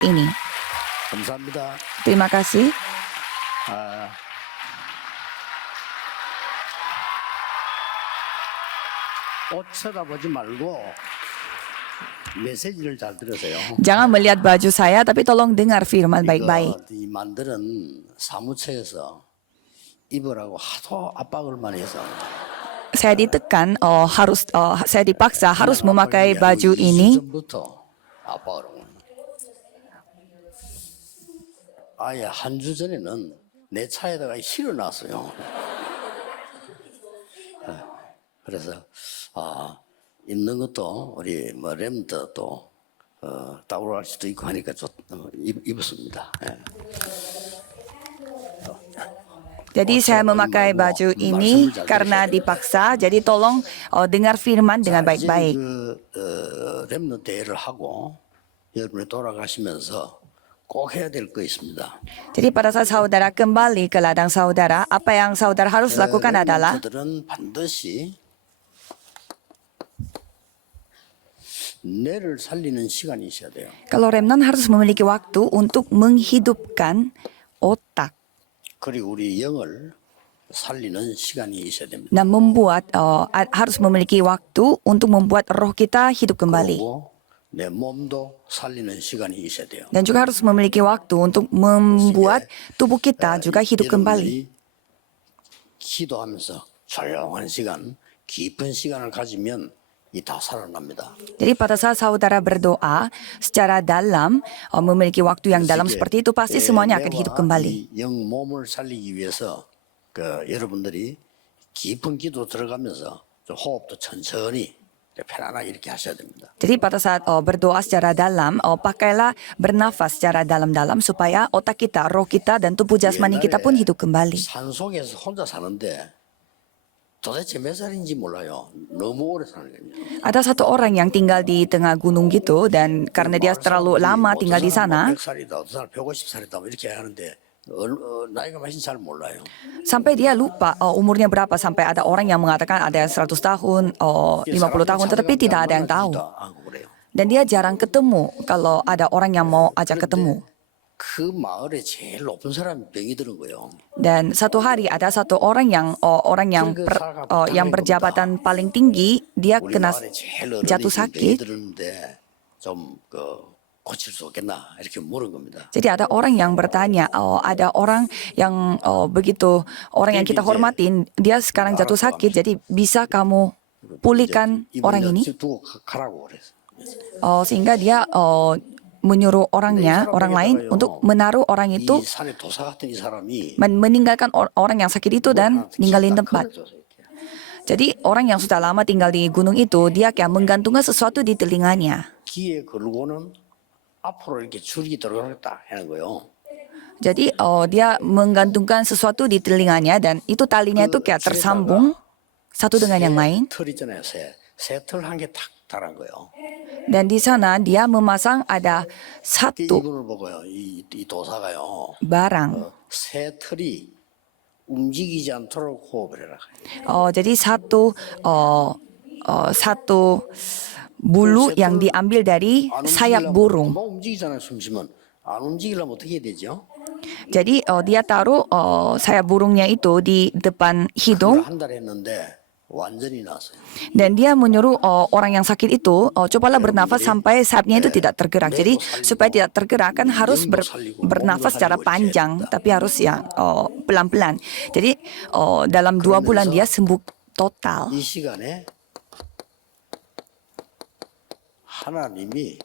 ini. 감사합니다. Terima kasih. 옷 쳐다보지 말고 메시지를 잘 들으세요. Jangan melihat baju saya, tapi tolong dengar firman baik-baik. 이 만드는 사무처에서 입으라고 하도 압박을 많이 해서 Saya ditekan, saya dipaksa harus memakai baju ini. 전부터 압박을 하고 아예 한 주 전에는 내 차에다가 실어 놨어요. 그래서 입는 것도 우리 뭐 램도 또 따로할 수도 있고 하니까 좀 입었습니다. Jadi saya memakai baju ini karena dipaksa. Jadi tolong dengar firman dengan baik-baik. 렘넌트 대회를 하고 여러분이 돌아가시면서 꼭 해야 될 거 있습니다. Jadi pada saat saudara kembali ke ladang saudara, apa yang saudara harus lakukan adalah 렘넌트들은 반드시 뇌를 살리는 시간이 있어야 돼요. kalau remnant harus memiliki waktu untuk menghidupkan otak 그리고 우리 영을 살리는 시간이 있어야 됩니다. dan harus memiliki waktu untuk membuat roh kita hidup kembali. 그리고 내 몸도 살리는 시간이 있어야 돼요. Dan juga harus memiliki waktu untuk membuat tubuh kita juga hidup kembali. 여러분들이 기도하면서 조용한 시간, 깊은 시간을 가지면 이 다 살아납니다. Jadi pada saat saudara berdoa secara dalam, memiliki waktu yang dalam seperti itu, pasti semuanya akan hidup kembali. 영 몸을 살리기 위해서 여러분들이 깊은 기도 들어가면서 좀 호흡도 천천히 편안하게 이렇게 하셔야 됩니다. Jadi pada saat berdoa secara dalam, pakailah bernafas secara dalam-dalam supaya otak kita, roh kita, dan tubuh jasmani kita pun hidup kembali. 산속에서 혼자 사는데 도대체 몇 살인지 몰라요. 너무 오래 사는 거예요. Ada satu orang yang tinggal di tengah gunung gitu, dan karena dia terlalu lama tinggal di sana, 100살이다, 어떤 사람 150살이다 이렇게 하는데 나이가 몇인 잘 몰라요. sampai dia lupa umurnya berapa. Sampai ada orang yang mengatakan ada yang 100 tahun, 50 tahun, tetapi tidak ada yang tahu. Dan dia jarang ketemu kalau ada orang yang mau ajak ketemu. 그 마을에 제일 높은 사람이 병이 드는 거예요. Dan satu hari ada satu orang yang berjabatan paling tinggi, dia 우리 kena 마을에 제일 jatuh 어른이 병이 sakit. 드는데 좀 고칠 수 없겠나 이렇게 물은 겁니다. Jadi ada orang yang bertanya, ada orang yang orang yang kita hormatin, dia sekarang jatuh sakit, jadi bisa kamu pulihkan orang ini? 두고 가라고 그랬어. Sehingga dia menyuruh orang lain untuk menaruh orang 이 itu, 산에 도사 같은 이 사람이 meninggalkan orang yang sakit itu dan ninggalin tempat. 걸어줘서 이렇게. Jadi orang yang sudah lama tinggal di gunung itu, dia kayak menggantungkan sesuatu di telinganya. 귀에 걸고는 앞으로 이렇게 줄이 들어가겠다 하는 거예요. Jadi dia menggantungkan sesuatu di telinganya, dan itu talinya itu kayak tersambung satu dengan yang lain. 털 있잖아요. 새털 한 개 탁 달은 거예요. Dan di sana dia memasang ada satu 이분을 보고요. 이 도사가요. barang. 새 털이 움직이지 않도록 호흡을 해라. Jadi satu bulu yang diambil dari sayap burung. 뭐 움직이잖아요. 숨 쉬면 안 움직이려면 어떻게 해야 되죠? Jadi dia taruh sayap burungnya itu di depan hidung, 한 달 했는데 완전히 나왔어요. dan dia menyuruh orang yang sakit itu cobalah bernafas sampai sayapnya itu tidak tergerak. Jadi supaya tidak tergerak kan harus bernafas secara panjang, tapi harus yang pelan-pelan. Jadi dalam 2 bulan dia sembuh total. 이 시간에 하나님이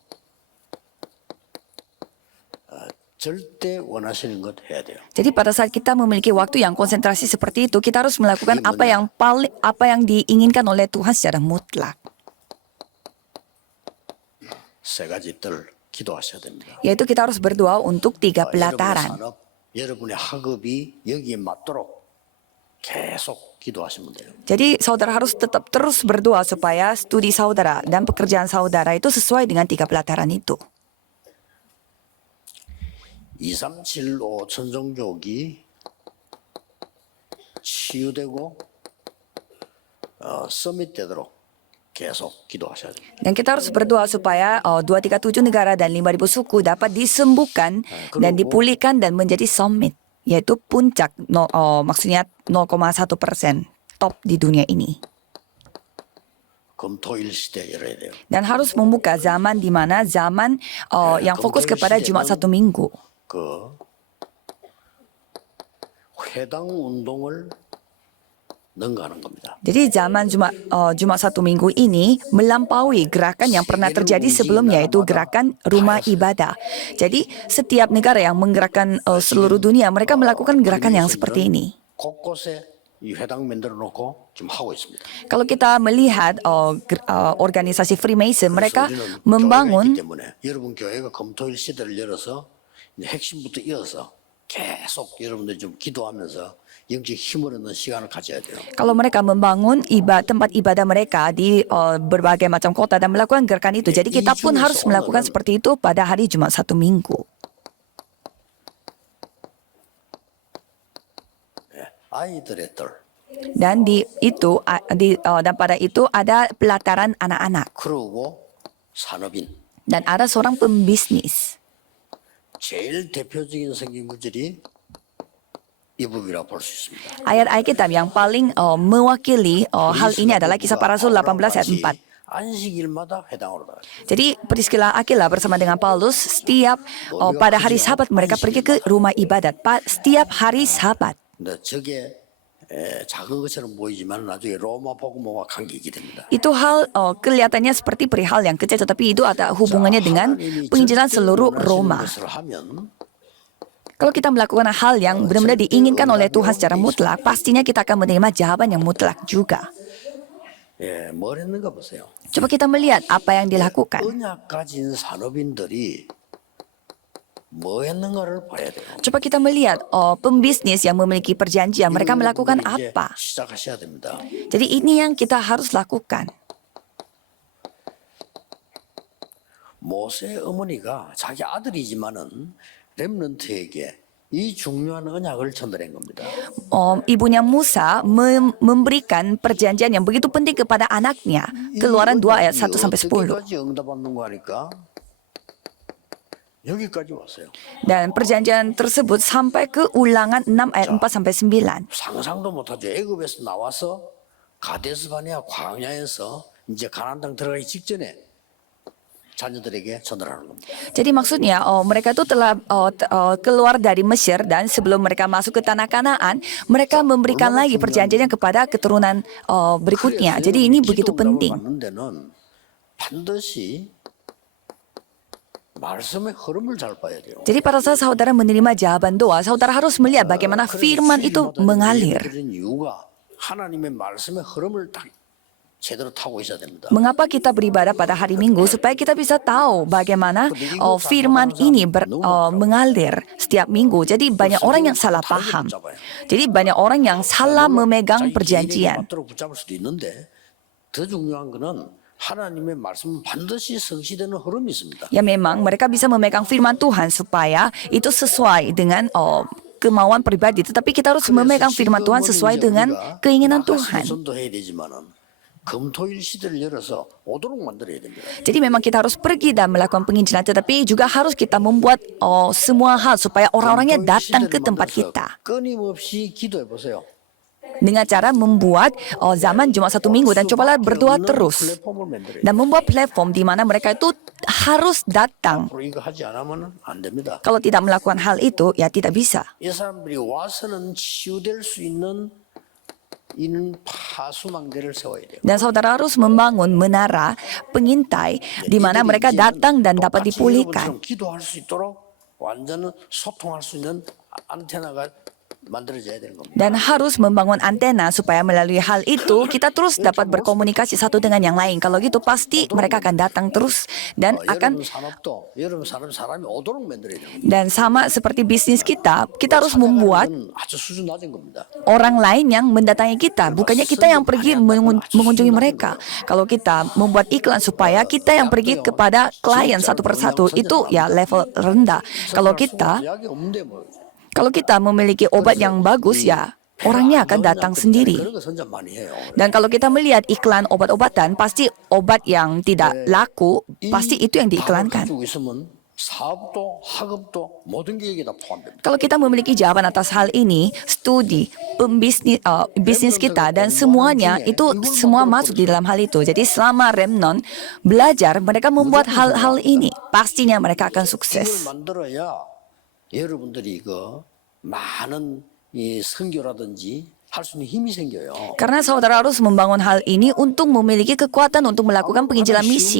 절대 원하시는 것 해야 돼요. Jadi pada saat kita memiliki waktu yang konsentrasi seperti itu, kita harus melakukan apa yang diinginkan oleh Tuhan secara mutlak. 세 가지 뜰 기도하셔야 됩니다. Yaitu kita harus berdoa untuk 3 pelataran. 여러분의 학업이 여기에 맞도록 계속 기도하시면 돼요. Jadi saudara harus tetap terus berdoa supaya studi saudara dan pekerjaan saudara itu sesuai dengan 3 pelataran itu. 2375 천정족이 치유되고 서밋되도록 계속 기도하셔야 됩니다. Dan kita harus berdoa supaya 237 negara dan 5.000 suku dapat disembuhkan dan dipulihkan dan menjadi summit, yaitu puncak, maksudnya 0,1% top di dunia ini. 금토일 시대 열어야 돼요. Dan harus membuka zaman di mana zaman yang fokus kepada Jumat satu minggu. 그 회당 운동을 능가하는 겁니다. Jadi zaman Jumat satu minggu ini melampaui gerakan yang pernah terjadi sebelumnya, yaitu gerakan rumah ibadah. Jadi setiap negara yang menggerakkan seluruh dunia, mereka melakukan gerakan yang seperti ini. 곳곳에 이 회당 만들어 놓고 지금 하고 있습니다. Kalau kita melihat organisasi Freemason, mereka 우리는 교회가 membangun 있기 때문에 여러분 교회가 금토일 시대를 열어서 이제 핵심부터 이어서 계속 여러분들이 좀 기도하면서 영적 힘을 얻는 시간을 가져야 돼요. Kalau mereka membangun tempat ibadah mereka di berbagai macam kota dan melakukan gerakan itu, jadi kita pun harus melakukan seperti itu pada hari Jumat satu minggu. 아이들의 뜰. Dan dan pada itu ada pelataran anak-anak 그러고 산업인. dan ada seorang pembisnis. 제일 대표적인 성경 구절이 이 부분이라고 볼 수 있습니다. Ayat Alkitab yang paling mewakili hal ini adalah Kisah Para Rasul 18 ayat 4. 안식일마다 회당으로 나가요. Jadi Priscilla Aquila bersama dengan Paulus setiap pada hari Sabat mereka pergi ke rumah ibadat. Setiap hari Sabat. 근데 저게 작은 것처럼 보이지만 나중에 로마 복음화와 관계있게 됩니다. Itu hal kelihatannya seperti perihal yang kecil, tetapi itu ada hubungannya dengan penginjilan seluruh Roma. Kalau kita melakukan hal yang benar-benar diinginkan oleh Tuhan secara mutlak, pastinya kita akan menerima jawaban yang mutlak juga. 예, 뭘 했는가 보세요. Coba kita melihat apa yang dilakukan. 언약 가진 산업인들이 뭐 했는가를 봐야 돼요. Coba kita melihat pembisnis yang memiliki perjanjian, mereka melakukan 이제 apa. 시작하셔야 됩니다. Jadi ini yang kita harus lakukan. 모세의 어머니가 자기 아들이지만은 렘넌트에게 이 중요한 언약을 전달한 겁니다. Ibunya Musa memberikan perjanjian yang begitu penting kepada anaknya. Keluaran 2 ayat 1 sampai 10. 어떻게까지 응답받는 거 하니까 여기까지 왔어요. Dan perjanjian tersebut sampai ke Ulangan 6 ayat 4 sampai 9. 상상도 못하죠. 애굽에서 나와서 가데스 바네아 광야에서 이제 가나안 땅 들어가기 직전에 자녀들에게 전달하는 겁니다. Jadi maksudnya mereka itu telah keluar dari Mesir dan sebelum mereka masuk ke tanah Kanaan, mereka memberikan lagi perjanjiannya kepada keturunan berikutnya. Jadi ini begitu penting. 받는 데는 반드시 말씀의 흐름을 잘 봐야 돼요. Jadi pada saat saudara menerima jawaban doa, saudara harus melihat bagaimana firman itu mengalir. 그런 이유가 하나님의 말씀의 흐름을 딱 제대로 타고 있어야 됩니다. Mengapa kita beribadah pada hari Minggu? Supaya kita bisa tahu bagaimana firman ini mengalir setiap minggu. Jadi banyak orang yang salah paham. Jadi banyak orang yang salah memegang perjanjian. 맞도록 붙잡을 수도 있는데 더 중요한 거는 하나님의 말씀은 반드시 성취되는 흐름이 있습니다. Ya memang mereka bisa memegang firman Tuhan supaya itu sesuai dengan kemauan pribadi. Tetapi kita harus memegang firman Tuhan sesuai dengan keinginan Tuhan. 전도해야 되지만은 금토일 시대를 열어서 오도록 만들어야 됩니다. Jadi memang kita harus pergi dan melakukan penginjilan, tetapi juga harus kita membuat semua hal supaya orang-orangnya datang ke tempat kita. 끊임없이 기도해 보세요. Dengan cara membuat zaman Jumat satu minggu dan cobalah berdoa terus. 플랫폼을 만들어야 돼요. Dan membuat platform di mana mereka itu harus datang. 앞으로 이거 하지 않으면 안 됩니다. Kalau tidak melakukan hal itu, ya tidak bisa. 이 사람들이 와서는 치유될 수 있는 이는 파수망대를 세워야 돼요. Dan saudara harus membangun menara pengintai di mana mereka datang dan dapat 똑같이 dipulihkan. 여러분처럼 기도할 수 있도록 완전 소통할 수 있는 안테나가 만들어져야 되는 겁니다. Dan harus membangun antena supaya melalui hal itu kita terus dapat berkomunikasi satu dengan yang lain. Kalau gitu pasti mereka akan datang terus dan akan 여러분 산업도 여러분 사람이 오도록 만들어야 됩니다. dan sama seperti bisnis kita harus membuat 찾아가는 건 아주 수준 낮은 겁니다. orang lain yang mendatangi kita, bukannya kita yang pergi mengunjungi mereka. Kalau kita membuat iklan supaya kita yang pergi kepada klien satu persatu, itu ya level rendah. Kalau kita 약이 없는데 뭐 memiliki obat yang bagus, ya orangnya akan datang sendiri. 그런 거 선전 많이 해요. Dan kalau kita melihat iklan obat-obatan, pasti obat yang tidak laku, pasti itu yang 답을 diiklankan. 가지고 있으면 사업도 학업도 모든 게 여기다 포함됩니다. Kalau kita memiliki jawaban atas hal ini, studi, bisnis kita dan semuanya itu semua masuk di dalam hal itu. Jadi selama Remnon belajar, mereka membuat hal-hal ini, pastinya mereka akan 이걸 sukses. 만들어야 여러분들이 그 많은 이 선교라든지 할 수 있는 힘이 생겨요. Karena saudara harus membangun hal ini untuk memiliki kekuatan untuk melakukan penginjilan misi.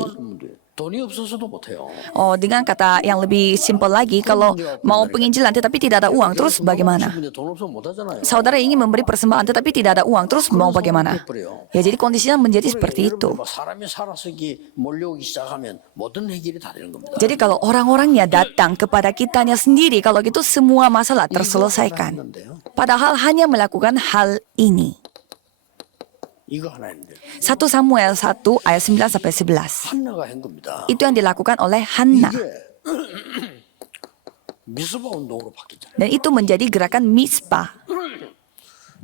돈이 없어서도 못해요. Dengan kata yang lebih simpel lagi, kalau mau penginjilan tetapi tidak ada uang, terus bagaimana? 근데 돈 없으면 못하잖아요. Saudara ingin memberi persembahan tetapi tidak ada uang, terus mau bagaimana? Ya, jadi kondisinya menjadi seperti itu. 여러분들 막 사람이 살아서 이게 몰려오기 시작하면 모든 해결이 다 되는 겁니다. Jadi kalau orang-orangnya datang kepada kitanya sendiri, kalau gitu semua masalah terselesaikan. Padahal hanya melakukan hal ini. 이거 하나 했는데 1 Samuel 1 ayat 9 sampai 11. 한나가 한 겁니다. Itu yang dilakukan oleh Hana. 이게 미스바 운동으로 바뀌잖아요. Dan itu menjadi gerakan Mispa.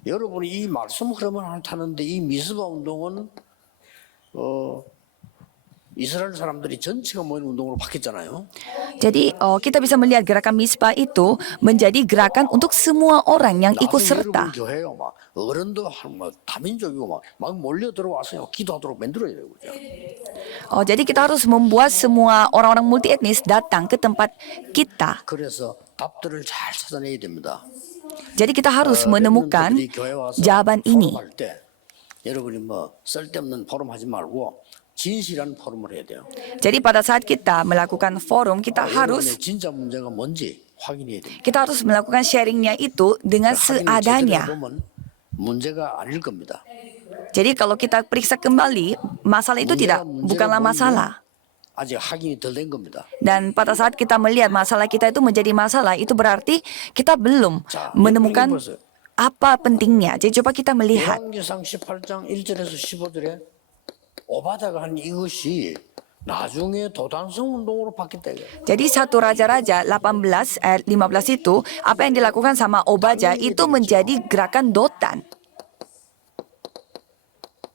여러분이 이 말씀 흐름을 하나 타는데 이 미스바 운동은 이스라엘 사람들이 전체가 모인 운동으로 바뀌었잖아요. Jadi kita bisa melihat gerakan Mispa itu menjadi gerakan untuk semua orang yang ikut 나중에 serta. 여러분 교회요, 막 어른도 막 다민족이고 막 몰려 들어와서 기도하도록 만들어야 되고 그죠. Jadi kita harus membuat semua orang-orang multi etnis datang ke tempat kita. 그래서 답들을 잘 찾아내야 됩니다. Jadi kita harus menemukan 멤버들이 교회 와서 jawaban ini. 포럼할 때 여러분이 뭐 쓸데없는 포럼 하지 말고 진실한 포럼을 해야 돼요. Jadi pada saat kita melakukan forum, kita harus 여러분의 진짜 문제가 뭔지 확인해야 됩니다. kita harus melakukan sharingnya itu dengan 확인을 seadanya. 제대로 보면 문제가 아닐 겁니다. Jadi kalau kita periksa kembali, masalah itu bukanlah masalah. 아직 확인이 덜 된 겁니다. Dan pada saat kita melihat masalah kita itu menjadi masalah, itu berarti kita belum menemukan apa pentingnya. Jadi coba kita melihat. 열왕기상 18장 1절에서 15절에 오바다가 한 이것이 나중에 도단성 운동으로 바뀌었다 이거예요. Jadi 1 Raja-Raja 18 ayat 15 itu, apa yang dilakukan sama Obaja itu menjadi gerakan Dotan.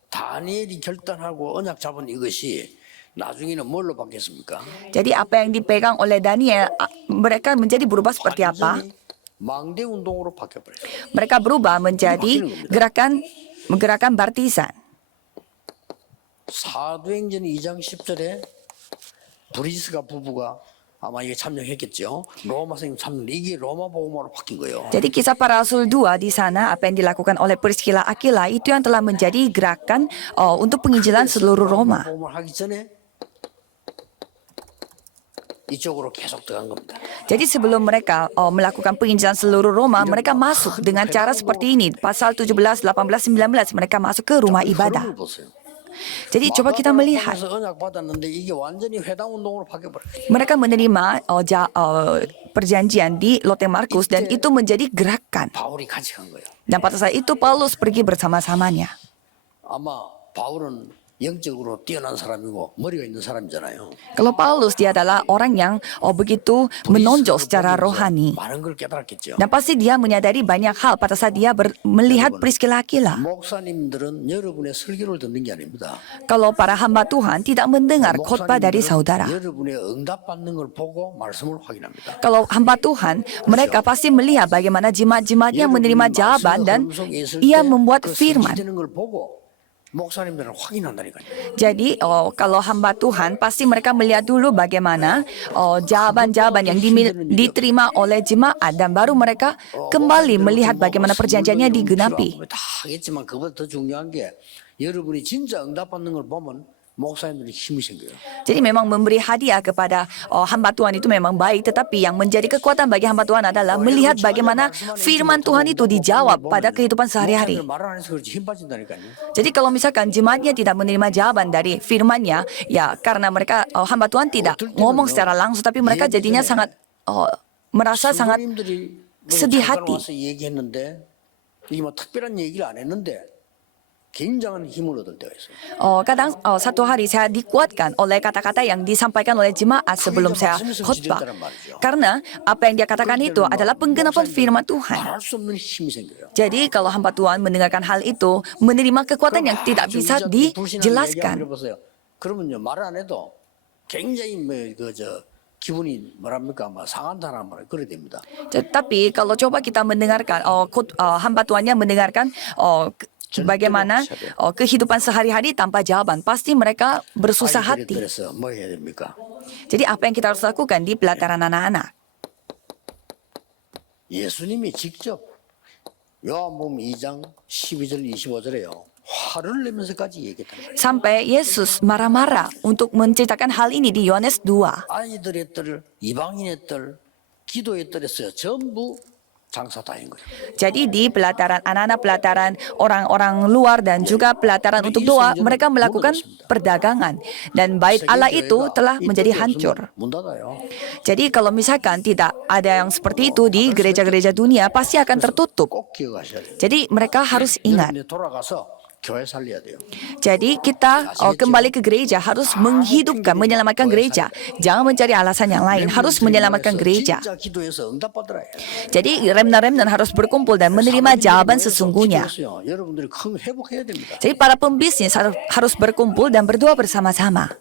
다니엘이 결단하고 언약 잡은 이것이 나중에는 뭘로 바뀌었습니까? Jadi apa yang dipegang oleh Daniel, mereka menjadi berubah seperti apa? 완전히 망대 운동으로 바뀌어버렸어요. Mereka berubah menjadi gerakan Bartisan. 사도행전 2장 10절에 브리스가 부부가 아마 이게 참여했겠죠. 로마 선생님 참여 이게 로마 복음화로 바뀐 거예요. Jadi kisah para rasul 2 di sana, apa yang dilakukan oleh Priscilla Aquila itu yang telah menjadi gerakan untuk penginjilan seluruh Roma. 복음을 하기 전에 이쪽으로 계속 들어간 겁니다. Jadi sebelum mereka melakukan penginjilan seluruh Roma, mereka masuk dengan cara seperti ini. Pasal 17, 18, 19, mereka masuk ke rumah ibadah. 흐름을 보세요. Jadi coba kita melihat. 언약 받았는데 이게 완전히 회당 운동으로 바뀌어버렸어요. Mereka menerima perjanjian di Lotte Markus dan itu menjadi gerakan. 바울이 같이 간 거예요. Dan pada saat itu Paulus pergi bersama-samanya. 아마 바울은 영적으로 뛰어난 사람이고 머리가 있는 사람이잖아요. Kalau Paulus, dia adalah orang yang begitu menonjol secara rohani. 많은 걸 깨달았겠죠. Dan pasti dia menyadari banyak hal pada saat dia melihat Priscilla Aquila. 목사님들은 여러분의 설교를 듣는 게 아닙니다. Kalau para hamba Tuhan tidak mendengar khotbah dari saudara. 여러분의 응답받는 걸 보고 말씀을 확인합니다. Kalau hamba Tuhan, mereka pasti melihat bagaimana jemaat-jemaatnya menerima jawaban dan ia membuat firman. 되는 걸 보고 목사님들은 확인한다니까요. Jadi kalau hamba Tuhan pasti mereka melihat dulu bagaimana jawaban-jawaban yang diterima oleh jemaat dan baru mereka kembali melihat bagaimana perjanjiannya digenapi. 다 하겠지만 그보다 더 중요한 게 여러분이 진짜 응답받는 걸 보면 목사님들이 힘이 생겨요. Jadi memang memberi hadiah kepada hamba Tuhan itu memang baik, tetapi yang menjadi kekuatan bagi hamba Tuhan adalah melihat bagaimana firman Tuhan itu dijawab pada kehidupan sehari-hari. 목사님들 말 안 해서 그렇지 힘 빠진다니까요. Jadi kalau misalkan jemaatnya tidak menerima jawaban dari firman-Nya, ya karena mereka hamba Tuhan tidak ngomong secara langsung, tapi mereka jadinya sangat merasa sangat 성도님들이 sedih 잠깐 hati. 와서 얘기했는데 이게 뭐 특별한 얘기를 안 했는데 굉장한 힘을 얻을 때가 있어요. Kadang satu hari saya dikuatkan oleh kata-kata yang disampaikan oleh jemaat sebelum saya khotbah. Karena apa yang dia katakan itu adalah penggenapan firman Tuhan. 말할 수 없는 힘이 생겨요. Jadi kalau hamba Tuhan mendengarkan hal itu, menerima kekuatan yang tidak bisa dijelaskan. 보세요. 그러면요 말 안 해도 굉장히 기분이 뭐랍니까 상한 사람 그래 됩니다. Tetapi kalau coba kita mendengarkan, hamba Tuhannya mendengarkan bagaimana kehidupan sehari-hari tanpa jawaban, pasti mereka bersusah hati. 그래서 뭐 해야 됩니까? Jadi apa yang kita harus lakukan di pelataran anak-anak? 예수님이 직접 요한복음 2장 12절 25절에요. 화를 내면서까지 얘기했단 말이에요. Sampai Yesus marah-marah untuk menceritakan hal ini di Yohanes 2. 아이들의 뜰, 이방인의 뜰, 기도의 뜰에서 전부 장사 다인 거예요. Jadi di pelataran anak-anak, pelataran orang-orang luar dan juga pelataran untuk doa, mereka melakukan perdagangan. Dan bait Allah itu telah menjadi hancur. 문 닫아요. Jadi kalau misalkan tidak ada yang seperti itu di gereja-gereja dunia, pasti akan tertutup. 꼭 기억하셔야 돼요. Jadi mereka harus ingat. 여러분이 돌아가서 교회 살려야 돼요. Jadi kita kembali ke gereja, harus menghidupkan, menyelamatkan gereja. Jangan mencari alasan yang lain, harus menyelamatkan gereja. 진짜 기도해서 응답받으라 해요. Jadi remnant-remnant harus berkumpul dan menerima jawaban sesungguhnya. 기도했어요. 여러분들이 큰 회복해야 됩니다. Jadi para pembisnis harus berkumpul dan berdoa bersama-sama.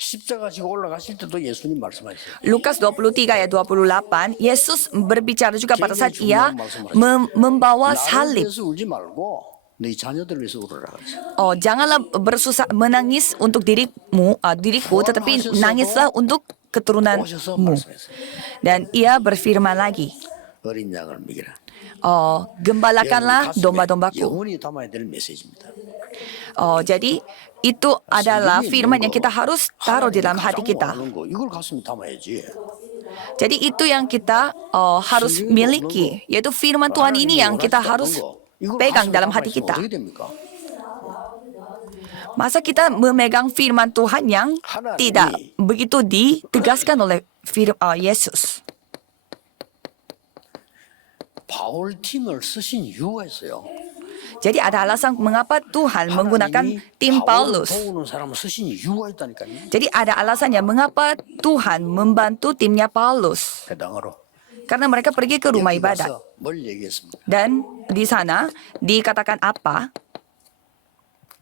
십자가 지고 올라가실 때도 예수님 말씀하셨어요. Lukas 23 ayat 28, Yesus berbicara juga pada saat ia membawa 나를 salib. 위해서 울지 말고 네 자녀들을 위해서 울어라 그랬어요. Janganlah bersusah menangis untuk diriku, tetapi nangislah untuk 오셔서 keturunanmu. 말씀했어요. Dan ia berfirman lagi, 어린 양을 먹이라. gembalakanlah domba-dombaku. 영원히 담아야 될 메시지입니다. Jadi itu adalah firman yang kita harus taruh di dalam hati kita. 이걸 가슴에 담아야지. Jadi itu yang kita harus miliki, yaitu firman Tuhan ini yang kita harus pegang dalam hati kita. 어떻게 됩니까? Masa kita memegang firman Tuhan yang tidak begitu ditegaskan oleh Yesus? 바울 팀을 쓰신 이유가 있어요. Jadi ada alasan mengapa Tuhan menggunakan tim 바울을 Paulus. 도우는 사람을 쓰신 이유가 있다니까요. Jadi ada alasannya mengapa Tuhan membantu timnya Paulus. 그 땅으로 Karena mereka pergi ke rumah 여기 ibadat. 가서 뭘 얘기했습니다. Dan di sana dikatakan apa?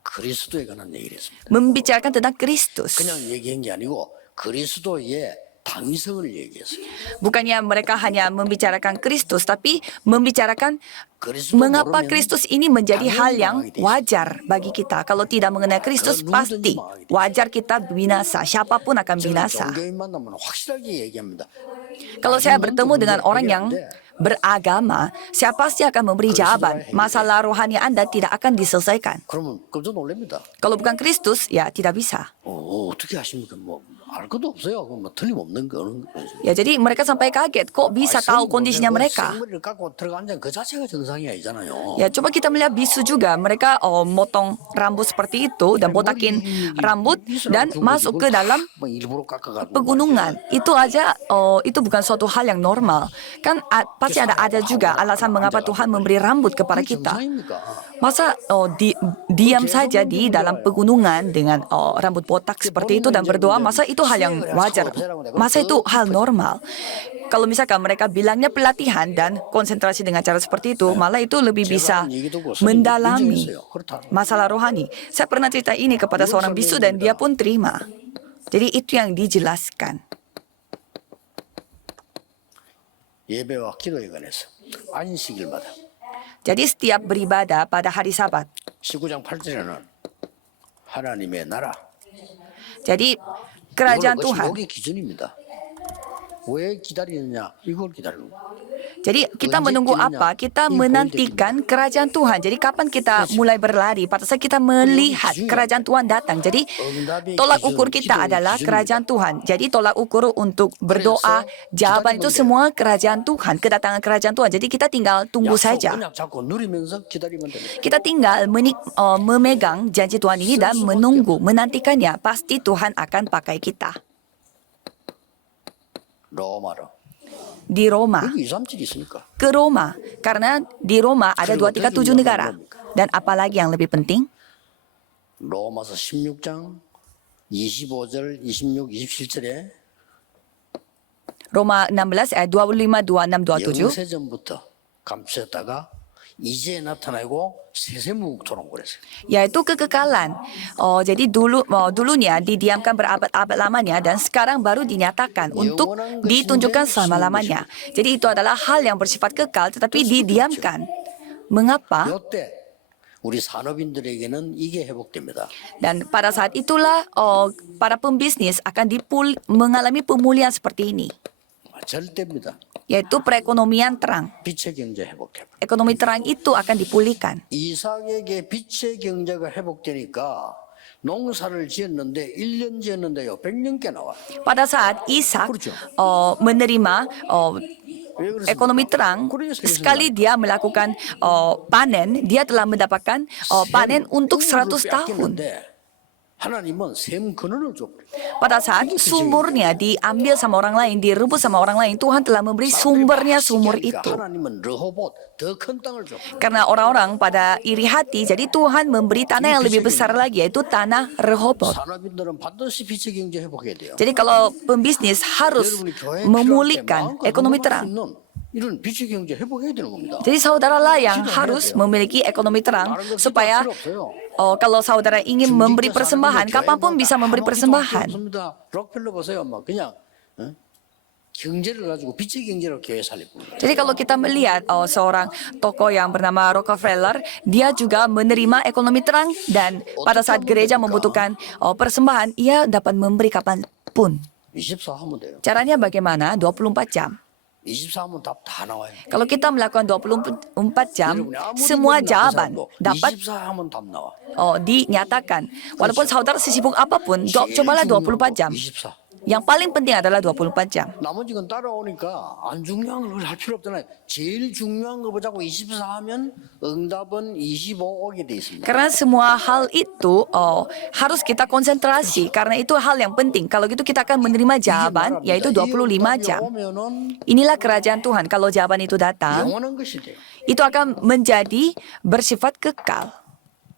그리스도에 관한 얘기를 했습니다. Membicarakan tentang Kristus. 그냥 얘기한 게 아니고 그리스도의 당위성을 얘기했어요. Bukannya mereka hanya membicarakan Kristus, tapi membicarakan 그리스도 mengapa 모르면 Kristus ini menjadi hal yang wajar bagi kita. Kalau tidak mengenal Kristus, pasti wajar kita binasa. Siapapun akan 저는 binasa. 종교인 만나면 확실하게 얘기합니다. Kalau saya bertemu dengan orang yang beragama, saya pasti akan memberi jawaban. Masalah rohani Anda tidak akan diselesaikan. 그러면 깜짝 놀랍니다. Kalau bukan Kristus, ya tidak bisa. 어떻게 하십니까? 뭐 알 것도 없어요. 뭐 틀림없는 거는. Ya, jadi mereka sampai kaget, kok bisa tahu kondisinya mereka. 생머리를 깎고 들어간 그 자체가 정상이 아니잖아요. Ya, coba kita melihat bisu juga. Mereka motong rambut seperti itu dan botakin rambut dan masuk ke dalam 뭐 일부러 깎아가지고 pegunungan. Itu aja, itu bukan suatu hal yang normal. Kan pasti ada juga alasan mengapa Tuhan memberi rambut kepada kita. 정상입니까? Masa diam saja di dalam pegunungan dengan rambut botak seperti itu dan berdoa, masa itu hal yang wajar? Masa itu hal normal? Kalau misalkan mereka bilangnya pelatihan dan konsentrasi dengan cara seperti itu, malah itu lebih bisa mendalami masalah rohani. Saya pernah cerita ini kepada seorang bisu dan dia pun terima. Jadi itu yang dijelaskan. 예배와 기도에 관해서 안식일마다 Jadi setiap beribadah pada hari Sabat. 19장 8절에는 하나님의 나라. Jadi kerajaan 이것이 Tuhan. 목의 기준입니다. 왜 기다리느냐? 이걸 기다리는 거예요. Jadi kita menunggu apa? Kita menantikan kerajaan Tuhan. Jadi kapan kita mulai berlari? Pada saat kita melihat kerajaan Tuhan datang. Jadi tolak ukur kita adalah kerajaan Tuhan. Jadi tolak ukur untuk berdoa, jawaban itu semua kerajaan Tuhan, kedatangan kerajaan Tuhan. Jadi kita tinggal tunggu saja. 그냥 잡고 누리면서 기다리면 됩니다. Kita tinggal memegang janji Tuhan ini dan menunggu, menantikannya. Pasti Tuhan akan pakai kita. 로마로 di Roma. 여기 2, 3, 7 있으니까. Ke Roma. Karena di Roma ada 2, 3, 7 negara. Dan apalagi yang lebih penting? 로마서 16장 25절, 26, 27절에 Roma 16 ayat 25, 26, 27. 영세전부터 감추었다가 이제 나타나고 세세무국토록 그랬어요. Yaitu kekekalan. Jadi dulunya didiamkan berabad-abad lamanya dan sekarang baru dinyatakan untuk ditunjukkan selama-lamanya. Jadi itu adalah hal yang bersifat kekal tetapi didiamkan. Mengapa? 이때 우리 산업인들에게는 이게 회복됩니다. Dan pada saat itulah para pembisnis akan mengalami pemulihan seperti ini. 절대입니다. Yaitu perekonomian terang. 빛의 경제 회복됩니다. Ekonomi terang itu akan dipulihkan. 이삭에게 빛의 경제가 회복되니까 농사를 지었는데 1년 지었는데요. 100년께 나와. Pada saat Ishak 그렇죠. menerima 왜 그렇습니까? ekonomi terang, sekali dia melakukan panen, dia telah mendapatkan panen untuk 100 tahun. 하나님은 샘 근원을 줘버려요. Pada saat sumbernya diambil sama orang lain, direbut sama orang lain, Tuhan telah memberi sumbernya sumber itu. 하나님은 르호봇 더 큰 땅을 줘. Karena orang-orang pada iri hati, jadi Tuhan memberi tanah yang lebih besar lagi, yaitu tanah Rehobot. 산업인들은 반드시 빛의 경제 회복해야 돼요. Jadi kalau pembisnis harus 여러분이 교회에 memulihkan 필요할 때 ekonomi 마음껏 terang. 넘어갈 수 있는 이런 빛의 경제 회복해야 되는 겁니다. Jadi saudaralah yang harus memiliki ekonomi terang supaya kalau saudara ingin memberi persembahan, kapanpun bisa memberi persembahan. 록펠러 보세요, 막 그냥 경제를 가지고 빛의 경제로 교회 살리고. Jadi kalau kita melihat seorang tokoh yang bernama Rockefeller, dia juga menerima ekonomi terang dan pada saat gereja membutuhkan persembahan, ia dapat memberi kapanpun. 24 하면 돼요. Caranya bagaimana? 24 jam. 24 하면 답 다 나와요. Kalau kita melakukan 24 jam, semua jawaban dapat 24 하면 답 나와. dinyatakan. Walaupun saudara sesibuk apapun, cobalah 24 jam. 24. Yang paling penting adalah 24 jam. 나머지 건 따라오니까 안 중요한 걸 할 필요 없잖아요. 제일 중요한 거 보자고 24 하면 응답은 25 오게 돼 있습니다. Karena semua hal itu harus kita konsentrasi. Karena itu hal yang penting. Kalau gitu kita akan menerima jawaban, yaitu 25 jam. 오면은 Inilah kerajaan Tuhan. Kalau jawaban itu datang, 영원한 것이 돼요. itu akan menjadi bersifat kekal.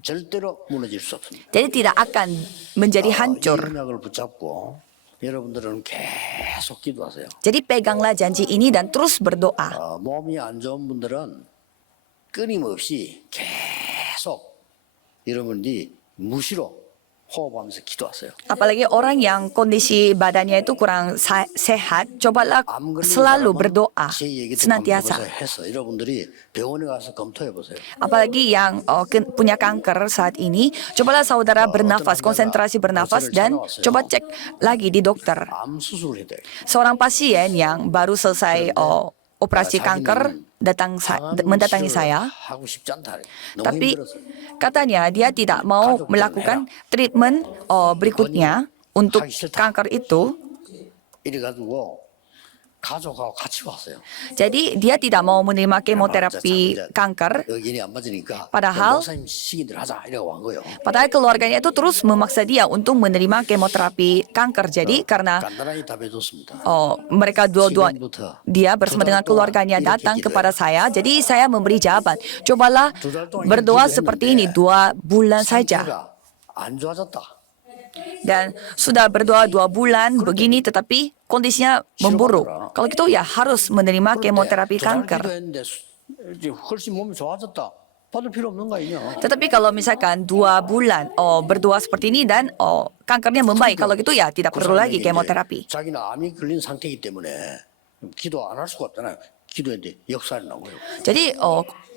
절대로 무너질 수 없습니다. Jadi tidak akan menjadi 이 hancur. 언약을 붙잡고 여러분들은 계속 기도하세요. Jadi peganglah janji ini dan terus berdoa. 몸이 안 좋은 분들은 끊임없이 계속 여러분들이 무시로 호흡하면서 기도하세요. Apalagi orang yang kondisi badannya itu kurang sehat, cobalah 암 걸린 selalu 사람은 berdoa 제 얘기도 senantiasa. 반복해서 해서 여러분들이 병원에 가서 검토해 보세요. Apalagi yang punya kanker saat ini, cobalah saudara bernafas, konsentrasi bernafas dan coba cek lagi di dokter. 암 수술을 해야 돼요. Seorang pasien yang baru selesai operasi kanker mendatangi saya, 하고 싶지 않다. 너무 tapi 힘들어서. katanya dia tidak mau melakukan treatment berikutnya untuk kanker itu. 이래가지고 가족하고 같이 왔어요. Jadi dia tidak mau menerima kemoterapi kanker, 의견이 안 맞으니까 Padahal- 목사님 시기들 하자 이러고 한 거예요. padahal keluarganya itu terus memaksa dia untuk menerima kemoterapi kanker. Jadi karena 간단하게 답해줬습니다. mereka dua-dua, 지금부터 dia bersama dengan keluarganya datang kepada saya. Jadi saya memberi jawaban. Cobalah berdoa seperti ini 2 bulan saja. 상태가 안 좋아졌다. Dan sudah berdoa 2 bulan begini tetapi kondisinya memburuk. Kalau gitu ya harus menerima kemoterapi kanker. 기도했는데 이제 훨씬 몸이 좋아졌다. 받을 필요 없는 거 아니냐? Tetapi kalau misalkan 2 bulan berdoa seperti ini dan kankernya membaik, kalau gitu ya tidak perlu lagi kemoterapi. 자기는 암이 걸린 상태이기 때문에 기도 안 할 수가 없잖아요. 기도했는데 역사를 나고요. Jadi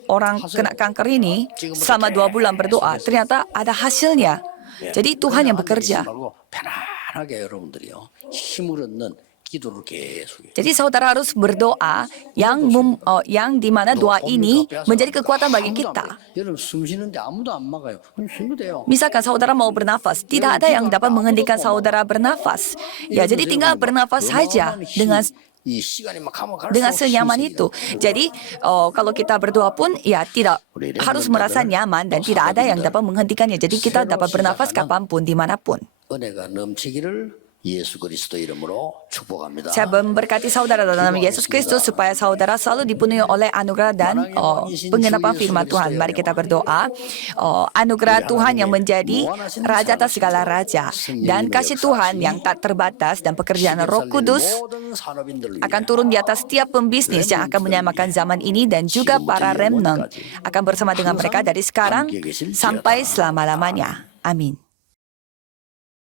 orang kena kanker ini selama 2 bulan berdoa ternyata ada hasilnya. Jadi Tuhan yang bekerja. 편안하게 여러분들이요 힘을 얻는 기도를 계속. Jadi saudara harus berdoa yang di mana doa ini menjadi kekuatan bagi kita. 여러분 숨 쉬는데 아무도 안 막아요. 그럼 쉬면 돼요. Misalkan saudara mau bernafas, tidak ada yang dapat menghentikan saudara bernafas. Ya, jadi tinggal bernafas saja 이 시간이 막 가면 dengan 갈수록 senyaman 힘이 itu. Jadi kalau kita berdoa pun ya tidak harus merasa nyaman dan tidak ada yang dapat menghentikannya. Jadi kita dapat bernafas kapanpun, dimanapun. 은혜가 넘치기를 예수 그리스도 이름으로 축복합니다. Saya memberkati saudara dalam nama Yesus Kristus supaya saudara selalu dipenuhi oleh anugerah dan penggenapan firman Tuhan. Mari kita berdoa. Anugerah Tuhan yang menjadi Raja atas segala raja dan kasih Tuhan yang tak terbatas dan pekerjaan Roh Kudus 모든 산업인들을 akan turun di atas setiap pembisnis yang akan menyamakan zaman ini dan juga para remnant akan bersama dengan mereka dari sekarang sampai selama-lamanya. Amin.